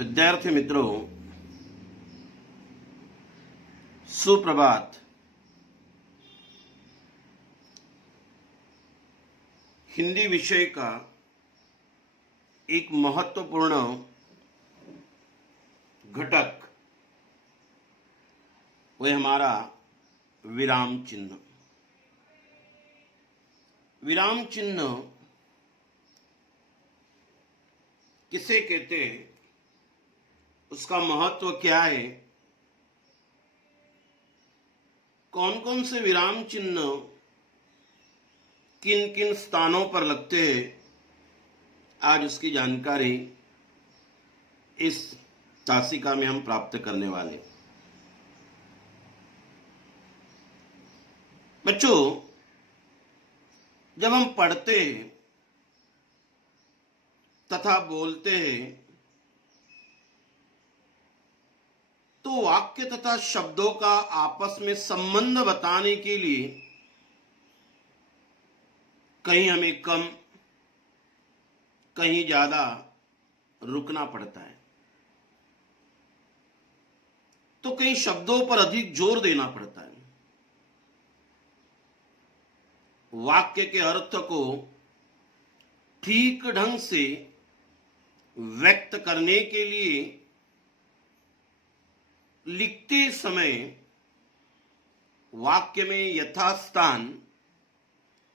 विद्यार्थी मित्रों, सुप्रभात। हिंदी विषय का एक महत्वपूर्ण घटक वह हमारा विराम चिन्ह। विराम चिन्ह किसे कहते हैं, उसका महत्व क्या है, कौन कौन से विराम चिन्ह किन किन स्थानों पर लगते हैं, आज उसकी जानकारी इस तासिका में हम प्राप्त करने वाले। बच्चों, जब हम पढ़ते हैं तथा बोलते हैं तो वाक्य तथा शब्दों का आपस में संबंध बताने के लिए कहीं हमें कम कहीं ज्यादा रुकना पड़ता है, तो कहीं शब्दों पर अधिक जोर देना पड़ता है। वाक्य के अर्थ को ठीक ढंग से व्यक्त करने के लिए लिखते समय वाक्य में यथास्थान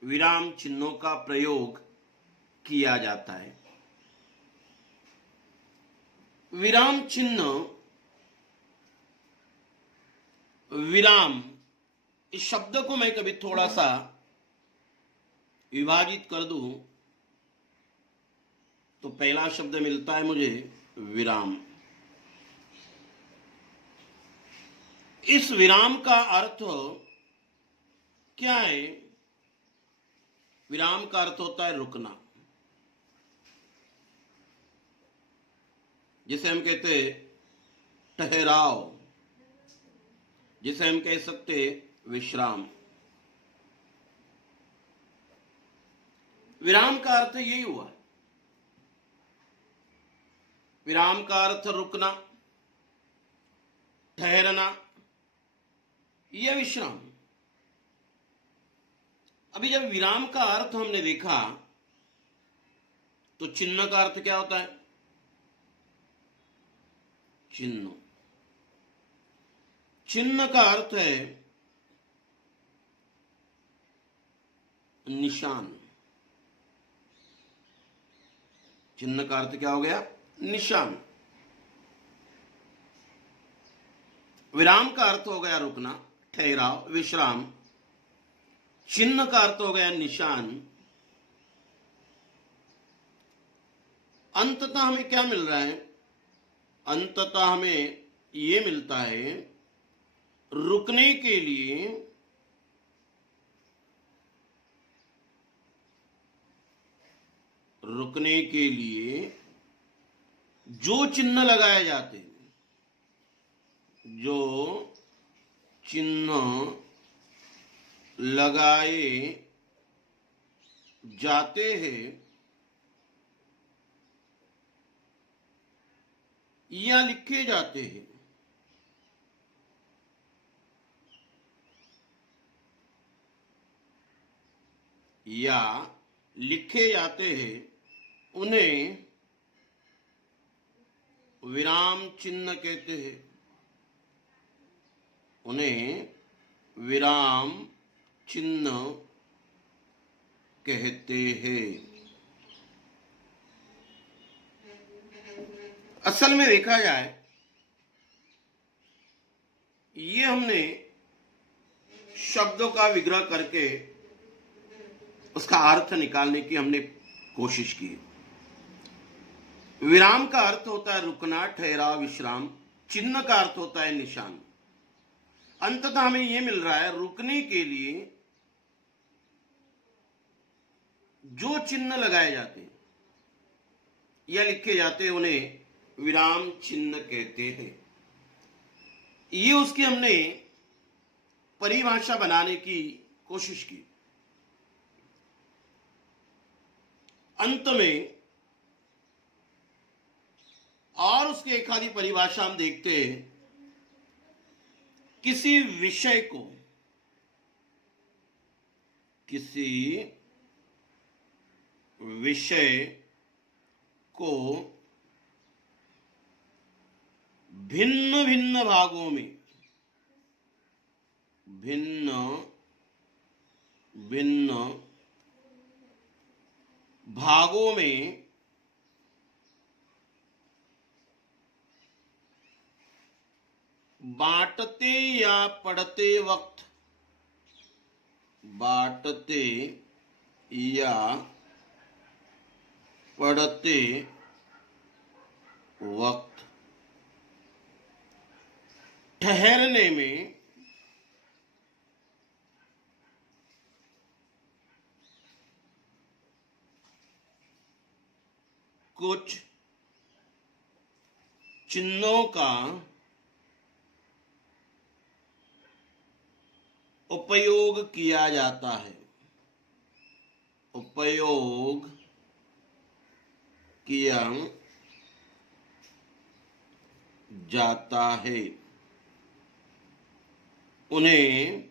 विराम चिन्हों का प्रयोग किया जाता है। विराम चिन्ह, विराम, इस शब्द को मैं कभी थोड़ा सा विभाजित कर दूं तो पहला शब्द मिलता है मुझे विराम। इस विराम का अर्थ क्या है? विराम का अर्थ होता है रुकना, जिसे हम कहते हैं ठहराव, जिसे हम कह सकते हैं विश्राम। विराम का अर्थ यही हुआ। विराम का अर्थ रुकना, ठहरना, यह विश्राम। अभी जब विराम का अर्थ हमने देखा तो चिन्ह का अर्थ क्या होता है? चिन्ह, चिन्ह का अर्थ है निशान। चिन्ह का अर्थ क्या हो गया? निशान। विराम का अर्थ हो गया रुकना, ठहराव, विश्राम। चिन्ह का अर्थ हो गया निशान। अंततः हमें क्या मिल रहा है? अंततः हमें यह मिलता है रुकने के लिए जो चिन्ह लगाए जाते हैं, जो चिन्ह लगाए जाते हैं या लिखे जाते हैं, उन्हें विराम चिन्ह कहते हैं। उन्हें विराम चिन्ह कहते हैं। असल में देखा जाए, ये हमने शब्दों का विग्रह करके उसका अर्थ निकालने की हमने कोशिश की। विराम का अर्थ होता है रुकना, ठहराव, विश्राम। चिन्ह का अर्थ होता है निशान। अंततः हमें यह मिल रहा है रुकने के लिए जो चिन्ह लगाए जाते हैं या लिखे जाते हैं, उन्हें विराम चिन्ह कहते हैं। ये उसकी हमने परिभाषा बनाने की कोशिश की। अंत में और उसकी एक आधी परिभाषा हम देखते हैं। किसी विषय को, किसी विषय को भिन्न भिन्न भागों में, भिन्न भिन्न भागों में बांटते या पढ़ते वक्त, बांटते या पढ़ते वक्त ठहरने में कुछ चिन्हों का उपयोग किया जाता है, उपयोग किया जाता है। उन्हें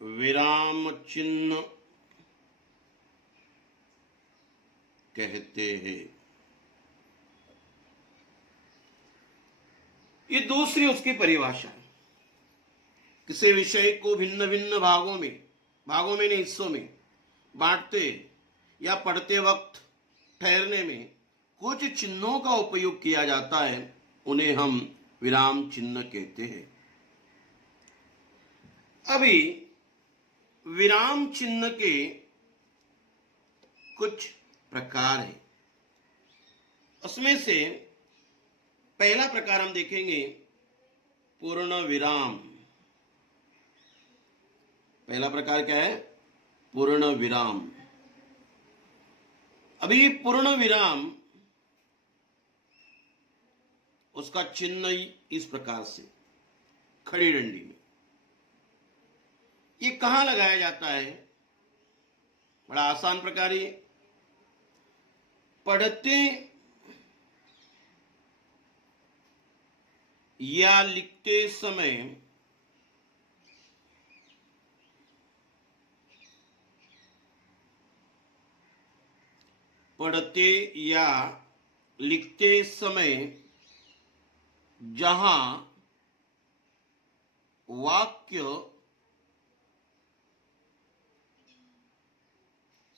विराम चिन्ह कहते हैं। ये दूसरी उसकी परिभाषा है। किसी विषय को भिन्न भिन्न भागों में नहीं, हिस्सों में बांटते या पढ़ते वक्त ठहरने में कुछ चिन्हों का उपयोग किया जाता है, उन्हें हम विराम चिन्ह कहते हैं। अभी विराम चिन्ह के कुछ प्रकार हैं। उसमें से पहला प्रकार हम देखेंगे पूर्ण विराम। पहला प्रकार क्या है? पूर्ण विराम। अभी पूर्ण विराम, उसका चिन्ह इस प्रकार से खड़ी डंडी में। ये कहां लगाया जाता है? बड़ा आसान प्रकार है। पढ़ते या लिखते समय पढ़ते या लिखते समय जहां वाक्य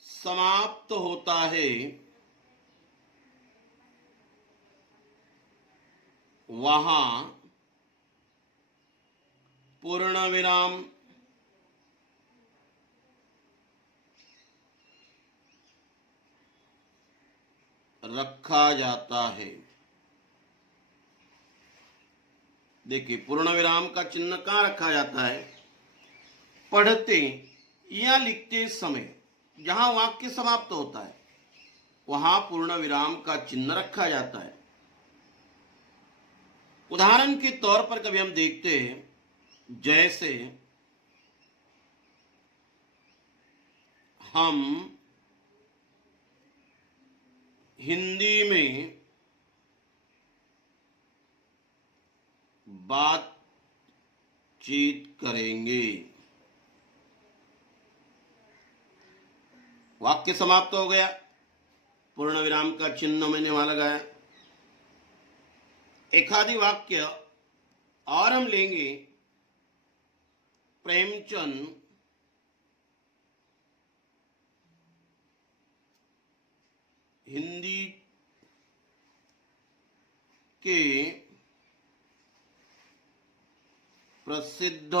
समाप्त होता है, वहां पूर्ण विराम रखा जाता है। देखिए, पूर्ण विराम का चिन्ह कहां रखा जाता है? पढ़ते या लिखते समय जहां वाक्य समाप्त होता है, वहां पूर्ण विराम का चिन्ह रखा जाता है। उदाहरण के तौर पर कभी हम देखते हैं, जैसे हम हिंदी में बातचीत करेंगे, वाक्य समाप्त हो गया, पूर्ण विराम का चिन्ह मैंने वहां लगाया। एक आदि वाक्य और हम लेंगे, प्रेमचंद हिंदी के प्रसिद्ध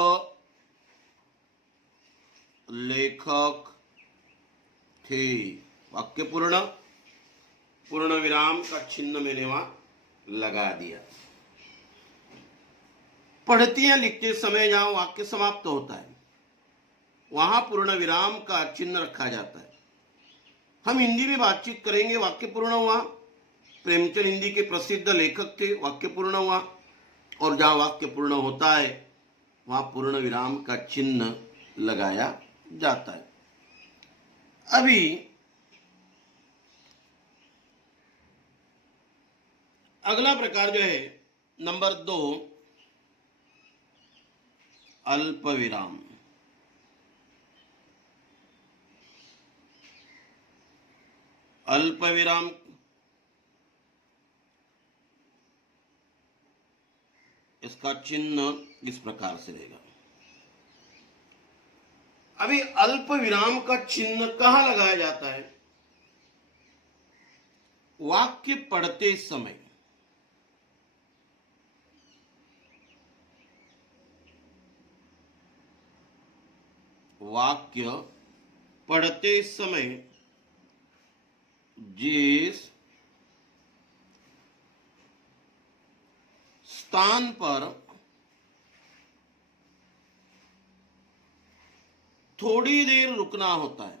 लेखक थे। वाक्य पूर्ण विराम का चिन्ह मैंने वहां लगा दिया। पढ़ते या लिखते समय जहां वाक्य समाप्त होता है, वहां पूर्ण विराम का चिन्ह रखा जाता है। हम हिंदी में बातचीत करेंगे, वाक्य पूर्ण हुआ। प्रेमचंद हिंदी के प्रसिद्ध लेखक थे, वाक्य पूर्ण हुआ। और जहां वाक्य पूर्ण होता है, वहां पूर्ण विराम का चिन्ह लगाया जाता है। अभी अगला प्रकार जो है नंबर 2, अल्प विराम। अल्प विराम इसका चिन्ह इस प्रकार से रहेगा। अभी अल्प विराम का चिन्ह कहां लगाया जाता है? वाक्य पढ़ते समय। वाक्य पढ़ते समय जिस स्थान पर थोड़ी देर रुकना होता है,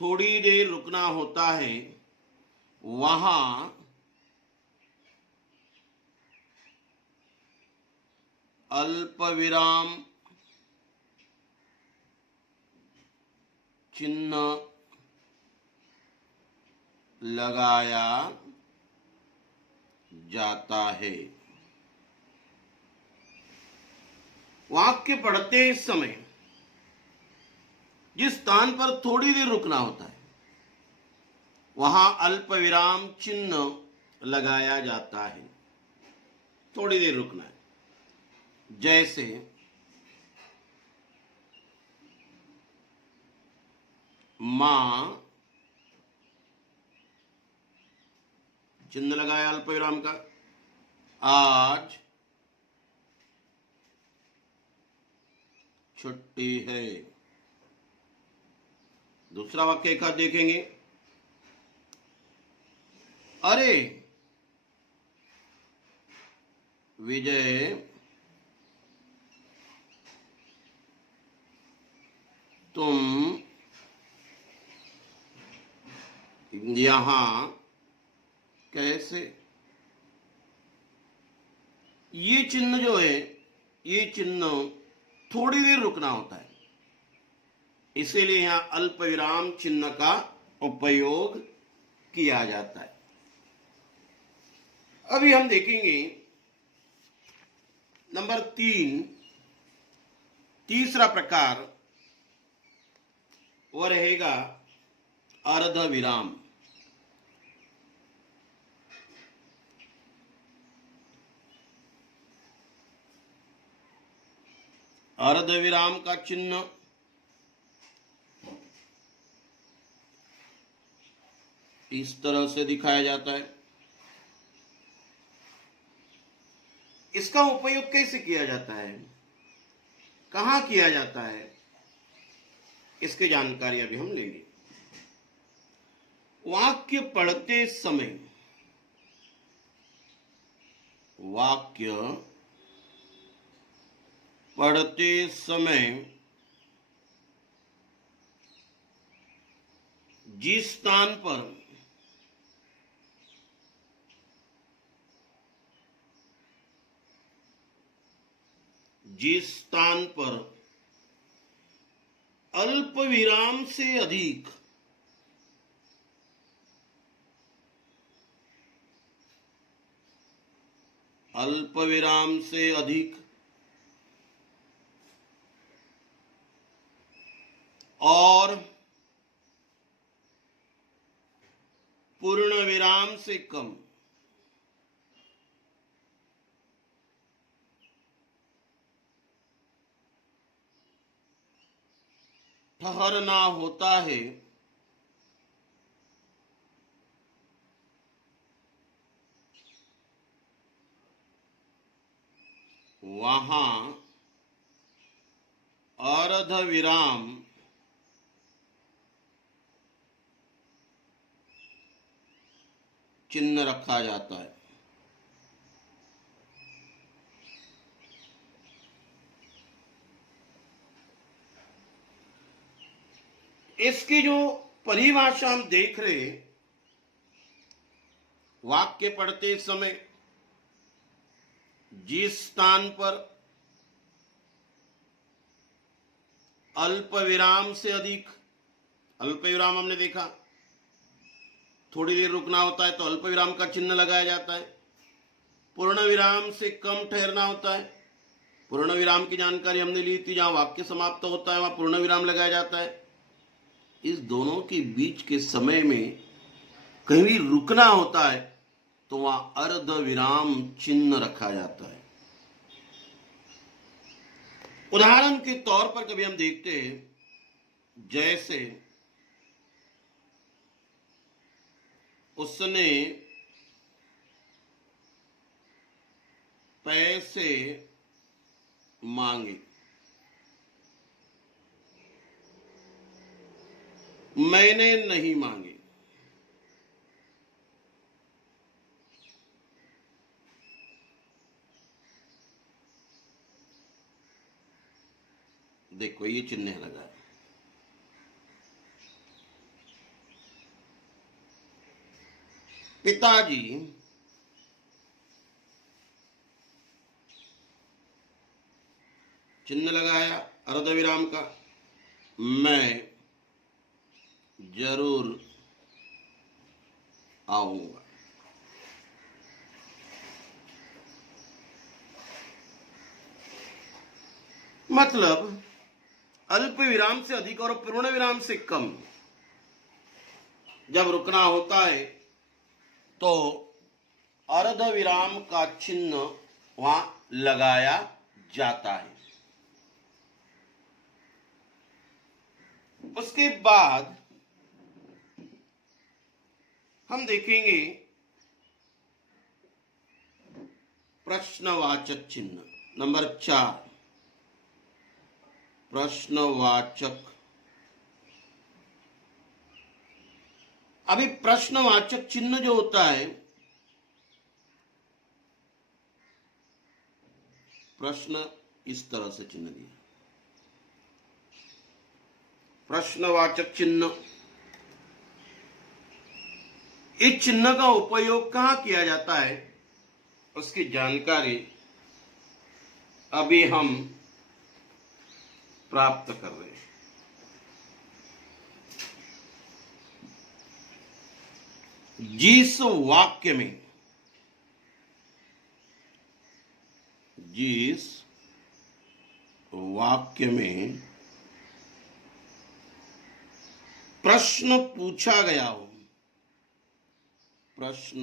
थोड़ी देर रुकना होता है, वहां अल्प विराम चिन्ह लगाया जाता है। वाक्य पढ़ते समय जिस स्थान पर थोड़ी देर रुकना होता है, वहां अल्प विराम चिन्ह लगाया जाता है। थोड़ी देर रुकना है, जैसे मां, चिन्ह लगाया अल्प विराम का, आज छुट्टी है। दूसरा वाक्य का देखेंगे, अरे विजय तुम यहां कैसे? ये चिन्ह जो है, ये चिन्ह थोड़ी देर रुकना होता है, इसीलिए यहां अल्प विराम चिन्ह का उपयोग किया जाता है। अभी हम देखेंगे नंबर 3, तीसरा प्रकार, वो रहेगा अर्ध विराम। अर्ध विराम का चिन्ह इस तरह से दिखाया जाता है। इसका उपयोग कैसे किया जाता है, कहां किया जाता है, इसकी जानकारी अभी हम लेंगे। वाक्य पढ़ते समय, वाक्य पढ़ते समय जिस स्थान पर अल्प विराम से अधिक अल्प विराम से अधिक और पूर्ण विराम से कम ठहरना होता है, वहां अर्ध विराम चिन्ह रखा जाता है। इसकी जो परिभाषा हम देख रहे हैं, वाक्य पढ़ते समय जिस स्थान पर अल्प विराम से अधिक, अल्प विराम हमने देखा, थोड़ी देर रुकना होता है तो अल्प विराम का चिन्ह लगाया जाता है। पूर्ण विराम से कम ठहरना होता है, पूर्ण विराम की जानकारी हमने ली थी, जहां वाक्य समाप्त होता है वहां पूर्ण विराम लगाया जाता है। इस दोनों के बीच के समय में कहीं भी रुकना होता है तो वहां अर्ध विराम चिन्ह रखा जाता है। उदाहरण के तौर पर कभी हम देखते हैं, जैसे उसने पैसे मांगे, मैंने नहीं मांगे। देखो ये चिन्ह लगा है। पिताजी चिन्ह लगाया अर्धविराम का, मैं जरूर आऊंगा। मतलब अल्प विराम से अधिक और पूर्ण विराम से कम जब रुकना होता है तो अर्ध विराम का चिन्ह वहां लगाया जाता है। उसके बाद हम देखेंगे प्रश्नवाचक चिन्ह नंबर 4, प्रश्नवाचक। अभी प्रश्नवाचक चिन्ह जो होता है, प्रश्न इस तरह से चिन्ह दिया, प्रश्नवाचक चिन्ह। इस चिन्ह का उपयोग कहां किया जाता है उसकी जानकारी अभी हम प्राप्त कर रहे हैं। जिस वाक्य में, जिस वाक्य में प्रश्न पूछा गया हो, प्रश्न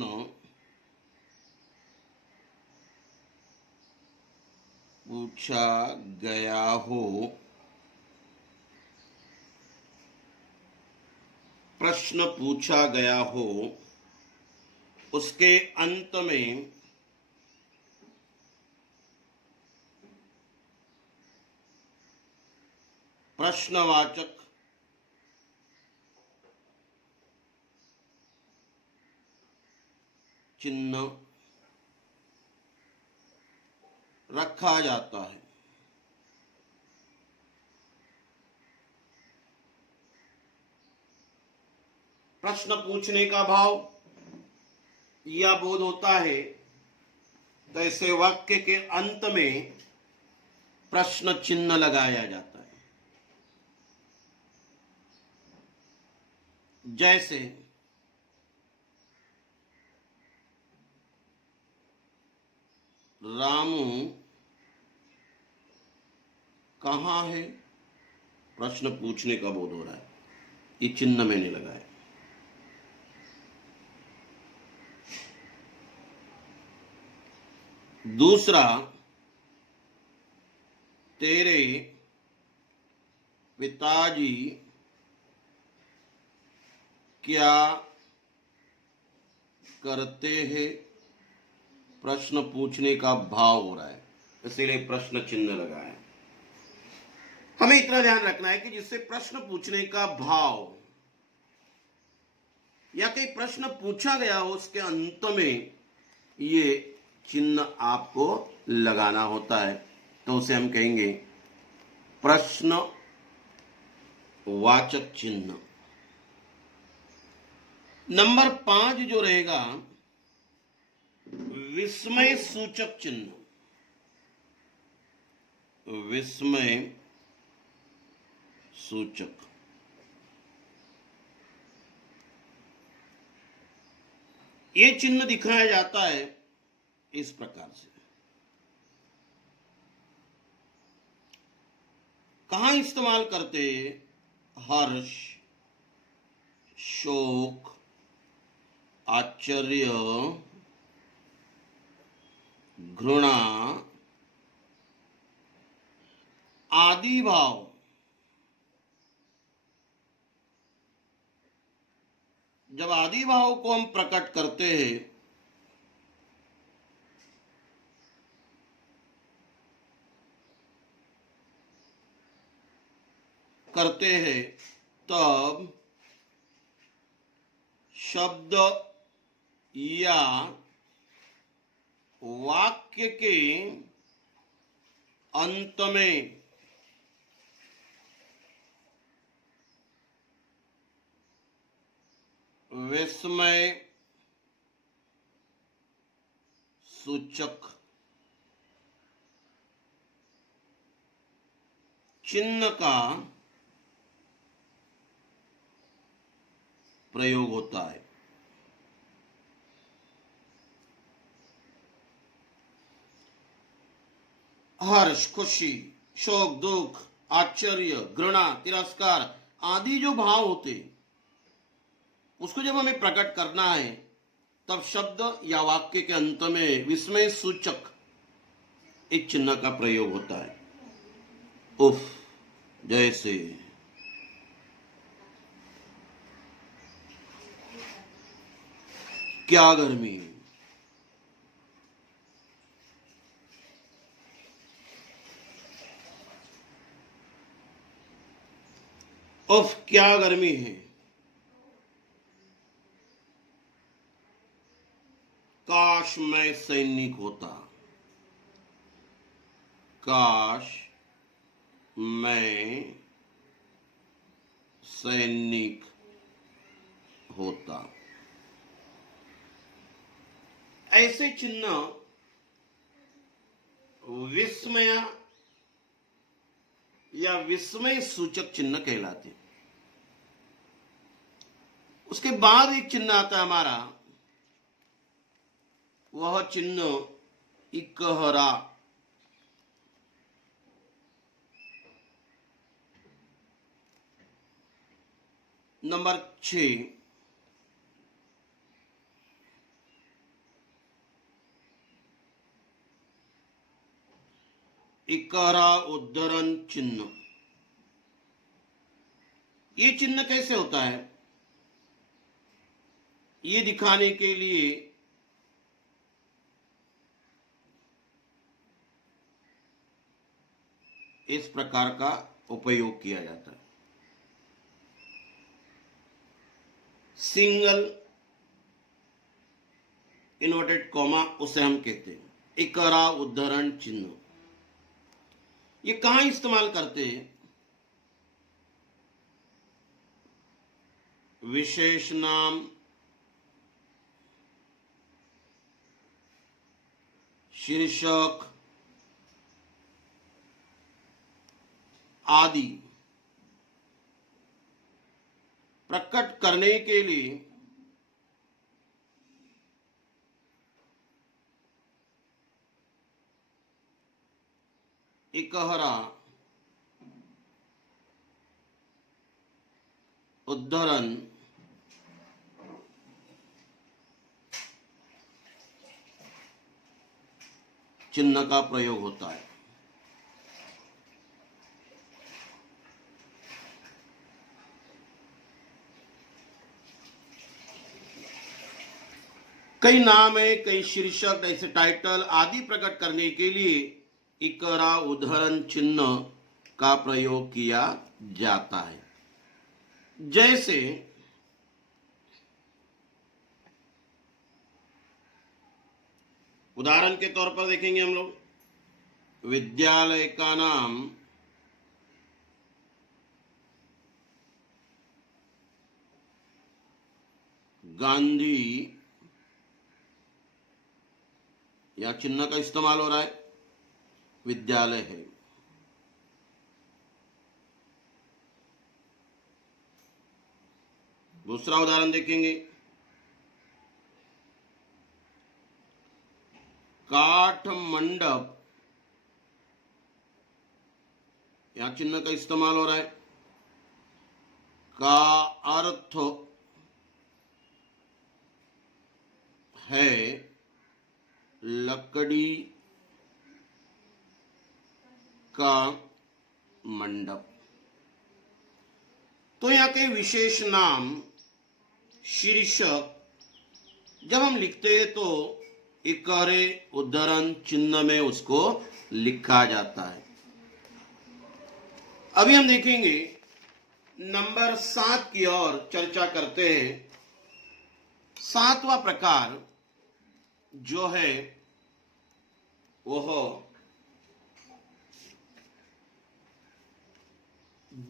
पूछा गया हो, प्रश्न पूछा गया हो, उसके अंत में प्रश्नवाचक चिन्ह रखा जाता है। प्रश्न पूछने का भाव या बोध होता है तो ऐसे वाक्य के अंत में प्रश्न चिन्ह लगाया जाता है। जैसे रामू कहां है, प्रश्न पूछने का बोध हो रहा है, ये चिन्ह मैंने लगाया। दूसरा, तेरे पिताजी क्या करते हैं, प्रश्न पूछने का भाव हो रहा है, इसीलिए प्रश्न चिन्ह लगाया। हमें इतना ध्यान रखना है कि जिससे प्रश्न पूछने का भाव या कई प्रश्न पूछा गया हो उसके अंत में ये चिन्ह आपको लगाना होता है, तो उसे हम कहेंगे प्रश्न वाचक चिन्ह। नंबर 5 जो रहेगा विस्मय सूचक चिन्ह। विस्मय सूचक। ये चिन्ह दिखाया जाता है इस प्रकार से। कहां इस्तेमाल करते? हर्ष, शोक, आश्चर्य, घृणा आदि भाव जब आदि भाव को हम प्रकट करते हैं तब शब्द या वाक्य के अंत में विस्मय सूचक चिन्ह का प्रयोग होता है। हर्ष, खुशी, शोक, दुख, आश्चर्य, घृणा, तिरस्कार आदि जो भाव होते, उसको जब हमें प्रकट करना है तब शब्द या वाक्य के अंत में विस्मय सूचक एक चिन्ह का प्रयोग होता है। उफ, जैसे क्या गर्मी, उफ क्या गर्मी है। काश मैं सैनिक होता, काश मैं सैनिक होता। ऐसे चिन्ह विस्मय या विस्मय सूचक चिन्ह कहलाते। उसके बाद एक चिन्ह आता है हमारा, वह चिन्ह इकहरा। नंबर 6, इकहरा उद्धरण चिन्ह। ये चिन्ह कैसे होता है? ये दिखाने के लिए इस प्रकार का उपयोग किया जाता है। सिंगल इन्वर्टेड कॉमा उसे हम कहते हैं इकहरा उद्धरण चिन्ह। ये कहां इस्तेमाल करते हैं? विशेष नाम, शीर्षक आदि प्रकट करने के लिए इकहरा उद्धरण चिन्ह का प्रयोग होता है। कई नाम है, कई शीर्षक, ऐसे टाइटल आदि प्रकट करने के लिए इकहरा उद्धरण चिन्ह का प्रयोग किया जाता है। जैसे उदाहरण के तौर पर देखेंगे हम लोग, विद्यालय का नाम गांधी या चिन्ह का इस्तेमाल हो रहा है, विद्यालय है। दूसरा उदाहरण देखेंगे, काठ मंडप, यहां चिन्ह का इस्तेमाल हो रहा है। का अर्थ है लकड़ी का मंडप। तो यहाँ के विशेष नाम, शीर्षक जब हम लिखते हैं तो इकारे उद्धरण चिन्ह में उसको लिखा जाता है। अभी हम देखेंगे नंबर 7 की ओर चर्चा करते हैं। 7वां प्रकार जो है वह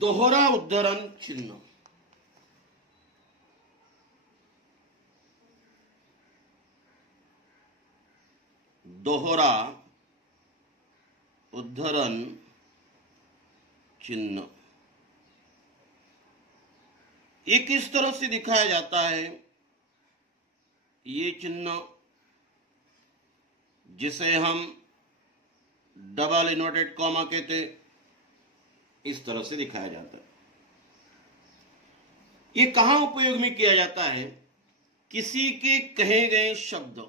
दोहरा उद्धरण चिन्ह। दोहरा उद्धरण चिन्ह ये किस तरह से दिखाया जाता है? ये चिन्ह जिसे हम डबल इन्वर्टेड कॉमा कहते, इस तरह से दिखाया जाता है। ये कहां उपयोग में किया जाता है? किसी के कहे गए शब्द,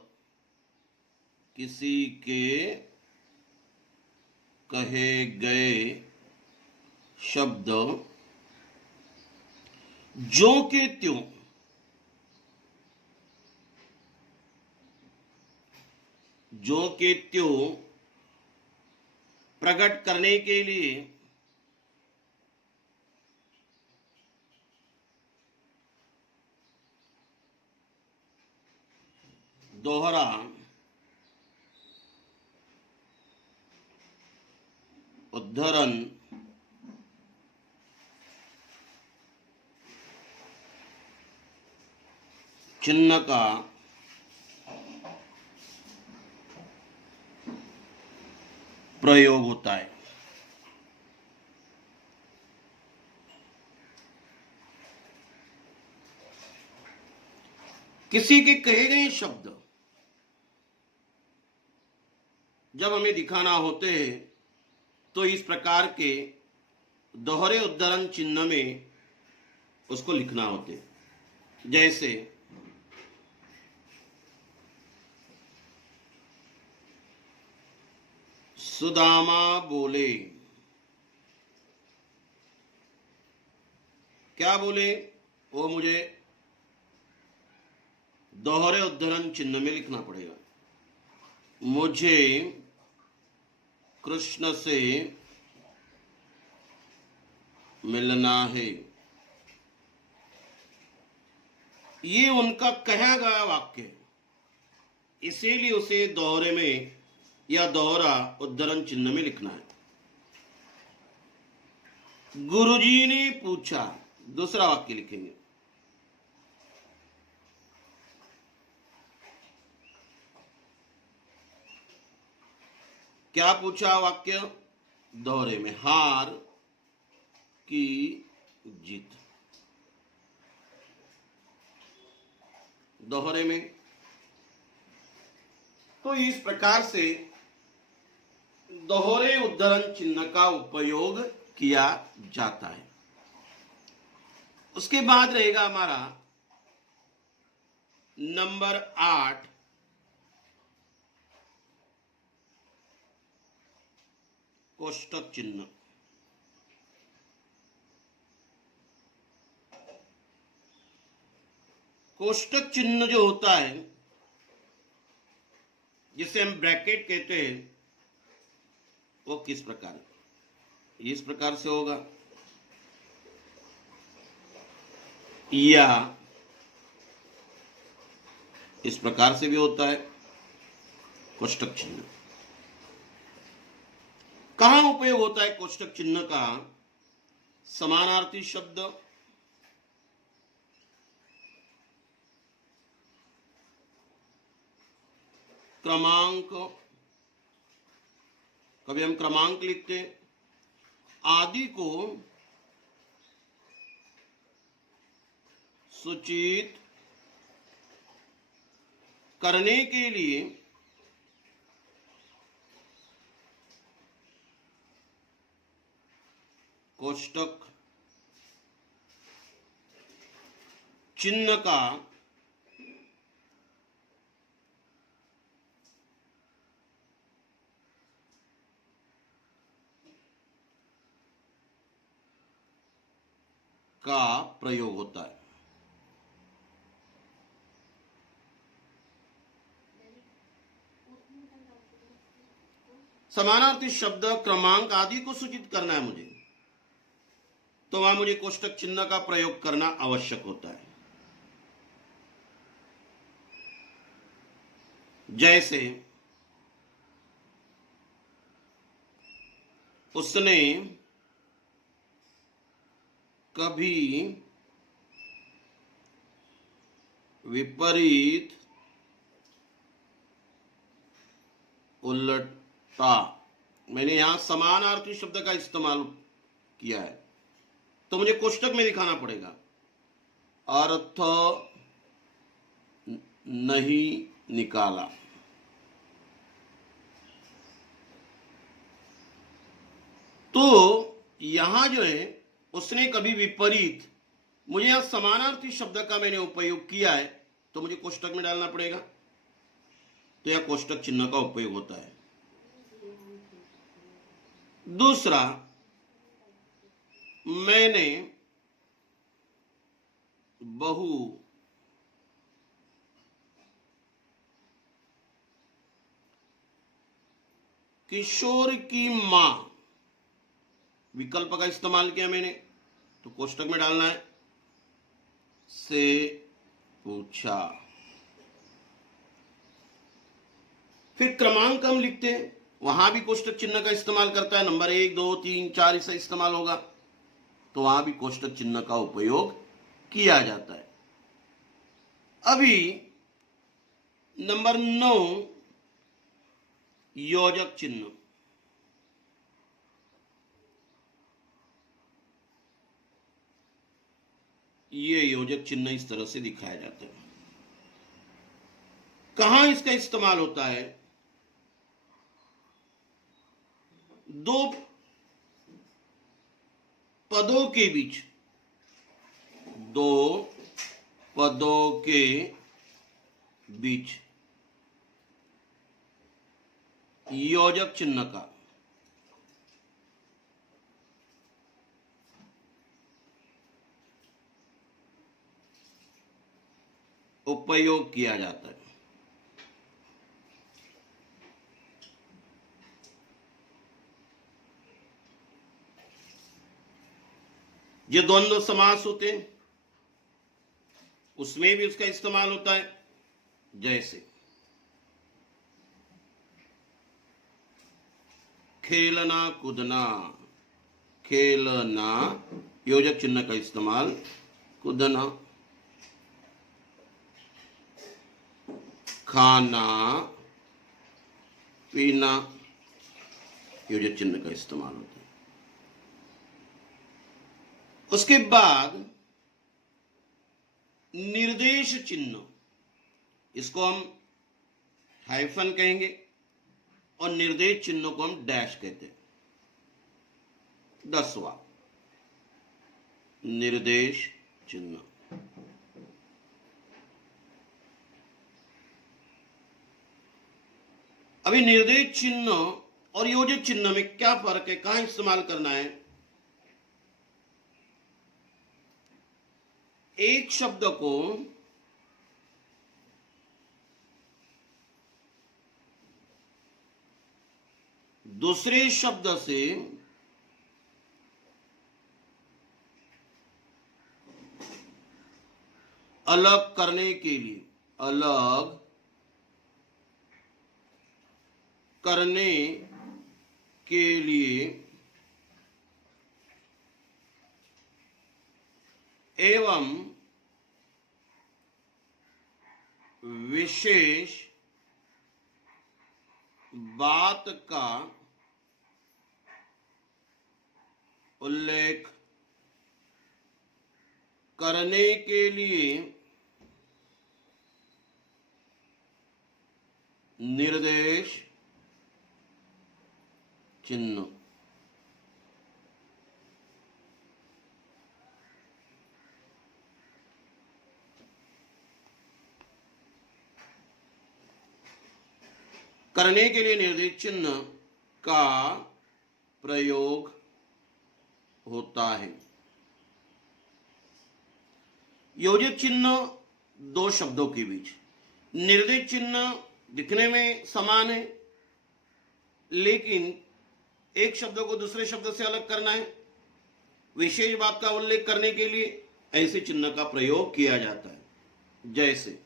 किसी के कहे गए शब्द जो के त्यों, जो के त्यों प्रकट करने के लिए दोहरा उद्धरण चिन्ह का प्रयोग होता है। किसी के कहे गए शब्द जब हमें दिखाना होते हैं तो इस प्रकार के दोहरे उद्धरण चिन्ह में उसको लिखना होते। जैसे सुदामा बोले, क्या बोले? वो मुझे दोहरे उद्धरण चिन्ह में लिखना पड़ेगा। मुझे कृष्ण से मिलना है। ये उनका कहा गया वाक्य है, इसीलिए उसे दोहरे में या दोहरा उद्धरण चिन्ह में लिखना है। गुरुजी ने पूछा, दूसरा वाक्य लिखेंगे। क्या पूछा वाक्य? दोहरे में, हार की जीत। दोहरे में। तो इस प्रकार से दोहरे उद्धरण चिन्ह का उपयोग किया जाता है। उसके बाद रहेगा हमारा नंबर 8, कोष्टक चिन्ह। कोष्टक चिन्ह जो होता है, जिसे हम ब्रैकेट कहते हैं, वो किस प्रकार? इस प्रकार से होगा, या इस प्रकार से भी होता है कोष्टक चिन्ह। कहां उपयोग होता है कोष्टक चिन्ह का? समानार्थी शब्द, क्रमांक, कभी हम क्रमांक लिखते, आदि को सूचित करने के लिए कोष्टक चिन्ह का प्रयोग होता है। समानार्थी शब्द क्रमांक आदि को सूचित करना है मुझे, तो वहां मुझे कोष्टक चिन्ह का प्रयोग करना आवश्यक होता है। जैसे उसने कभी विपरीत उलटा, मैंने यहां समानार्थी शब्द का इस्तेमाल किया है, तो मुझे कोष्टक में दिखाना पड़ेगा। अर्थ नहीं निकाला, तो यहां जो है उसने कभी विपरीत, मुझे यहां समानार्थी शब्द का मैंने उपयोग किया है, तो मुझे कोष्टक में डालना पड़ेगा, तो यह कोष्टक चिन्ह का उपयोग होता है। दूसरा, मैंने बहु किशोर की मां, विकल्प का इस्तेमाल किया मैंने, तो कोष्टक में डालना है, से पूछा। फिर क्रमांक हम लिखते हैं, वहां भी कोष्टक चिन्ह का इस्तेमाल करता है, नंबर 1 2 3 4 इसे इस्तेमाल होगा, तो वहां भी कोष्टक चिन्ह का उपयोग किया जाता है। अभी नंबर 9 योजक चिन्ह। ये योजक चिन्ह इस तरह से दिखाया जाता है। कहां इसका इस्तेमाल होता है? दो पदों के बीच, दो पदों के बीच योजक चिन्ह का उपयोग किया जाता है। ये द्वंद्व समास होते हैं, उसमें भी उसका इस्तेमाल होता है। जैसे खेलना कूदना, खेलना योजक चिन्ह का इस्तेमाल, कूदना। खाना पीना योजक चिन्ह का इस्तेमाल होता है। उसके बाद निर्देश चिन्ह, इसको हम हाइफन कहेंगे और निर्देश चिन्ह को हम डैश कहते हैं। 10वां निर्देश चिन्ह। अभी निर्देश चिन्ह और योजक चिन्ह में क्या फर्क है, कहां इस्तेमाल करना है? एक शब्द को दूसरे शब्द से अलग करने के लिए, अलग करने के लिए एवं विशेष बात का उल्लेख करने के लिए निर्देश चिन्ह। करने के लिए निर्देश चिन्ह का प्रयोग होता है। योजित चिन्ह दो शब्दों के बीच। निर्देश चिन्ह दिखने में समान है, लेकिन एक शब्द को दूसरे शब्द से अलग करना है, विशेष बात का उल्लेख करने के लिए ऐसे चिन्ह का प्रयोग किया जाता है। जैसे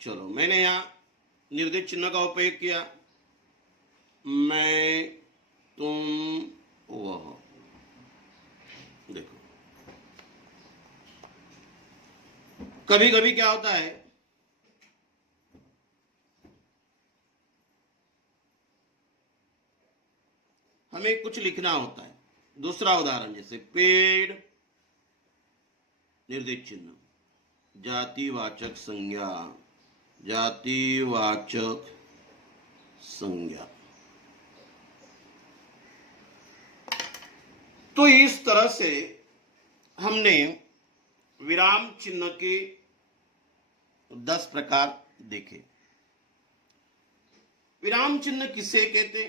चलो मैंने यहां निर्देश चिन्ह का उपयोग किया, मैं, तुम, वह। देखो कभी कभी क्या होता है, हमें कुछ लिखना होता है। दूसरा उदाहरण, जैसे पेड़, निर्देश चिन्ह, जातिवाचक संज्ञा, जातिवाचक संज्ञा। तो इस तरह से हमने विराम चिन्ह के 10 प्रकार देखे। विराम चिन्ह किसे कहते,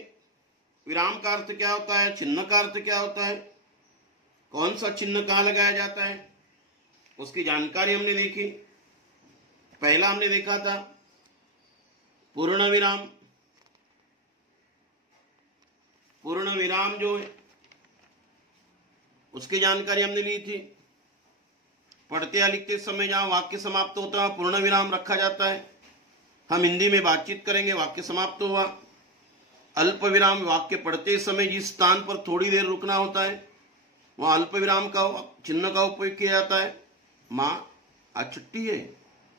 विराम का अर्थ क्या होता है, चिन्ह का अर्थ क्या होता है, कौन सा चिन्ह कहां लगाया जाता है, उसकी जानकारी हमने देखी। पहला हमने देखा था पूर्ण विराम। पूर्ण विराम जो है उसकी जानकारी हमने ली थी। पढ़ते या लिखते समय जहां वाक्य समाप्त होता है पूर्ण विराम रखा जाता है। हम हिंदी में बातचीत करेंगे, वाक्य समाप्त हुआ। अल्प विराम, वाक्य पढ़ते समय जिस स्थान पर थोड़ी देर रुकना होता है वहां अल्प विराम का चिन्ह का उपयोग किया जाता है। मां आज छुट्टी है,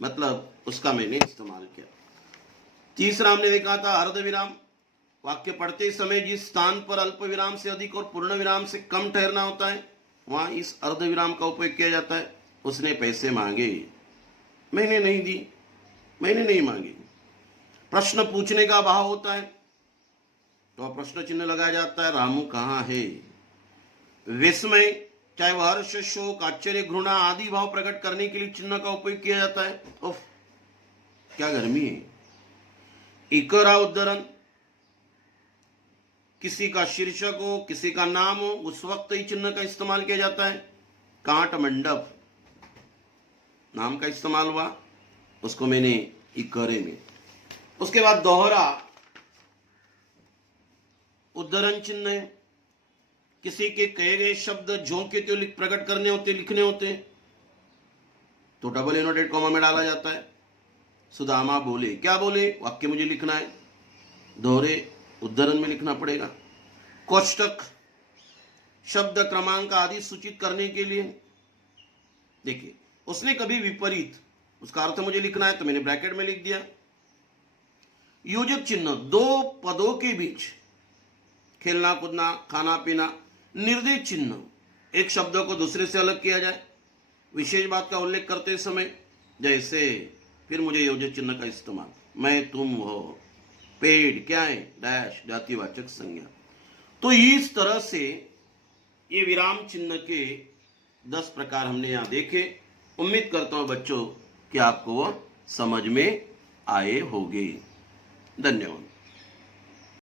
मतलब उसका मैंने इस्तेमाल किया। तीसरा हमने देखा था अर्ध विराम, वाक्य पढ़ते समय जिस स्थान पर अल्प विराम से अधिक और पूर्ण विराम से कम ठहरना होता है वहां इस अर्ध विराम का उपयोग किया जाता है। उसने पैसे मांगे, मैंने नहीं दी, मैंने नहीं मांगी। प्रश्न पूछने का भाव होता है तो प्रश्न चिन्ह लगाया जाता है, रामू कहां है। विस्मय, चाहे वह हर्ष, शोक, आश्चर्य, घृणा आदि भाव प्रकट करने के लिए चिन्ह का उपयोग किया जाता है। उफ क्या गर्मी है। इकरा उद्धरण, किसी का शीर्षक हो, किसी का नाम हो, उस वक्त ही चिन्ह का इस्तेमाल किया जाता है। कांट मंडप, नाम का इस्तेमाल हुआ, उसको मैंने इकरे में। उसके बाद दोहरा उद्धरण चिन्ह है, किसी के कहे गए शब्द जो के त्यों प्रकट करने होते, लिखने होते तो डबल इनवर्टेड कॉमा में डाला जाता है। सुदामा बोले, क्या बोले, वाक्य मुझे लिखना है, दोहरे उद्धरण में लिखना पड़ेगा। कोष्टक, शब्द क्रमांक आदि सूचित करने के लिए। देखिए उसने कभी विपरीत, उसका अर्थ मुझे लिखना है तो मैंने ब्रैकेट में लिख दिया। योजक चिन्ह, दो पदों के बीच, खेलना कूदना, खाना पीना। निर्देश चिन्ह, एक शब्द को दूसरे से अलग किया जाए, विशेष बात का उल्लेख करते समय। जैसे फिर मुझे योजक चिन्ह का इस्तेमाल, मैं, तुम, वो। पेड़ क्या है, डैश, जातिवाचक संज्ञा। तो इस तरह से ये विराम चिन्ह के 10 प्रकार हमने यहां देखे। उम्मीद करता हूं बच्चों कि आपको वो समझ में आए होंगे। धन्यवाद।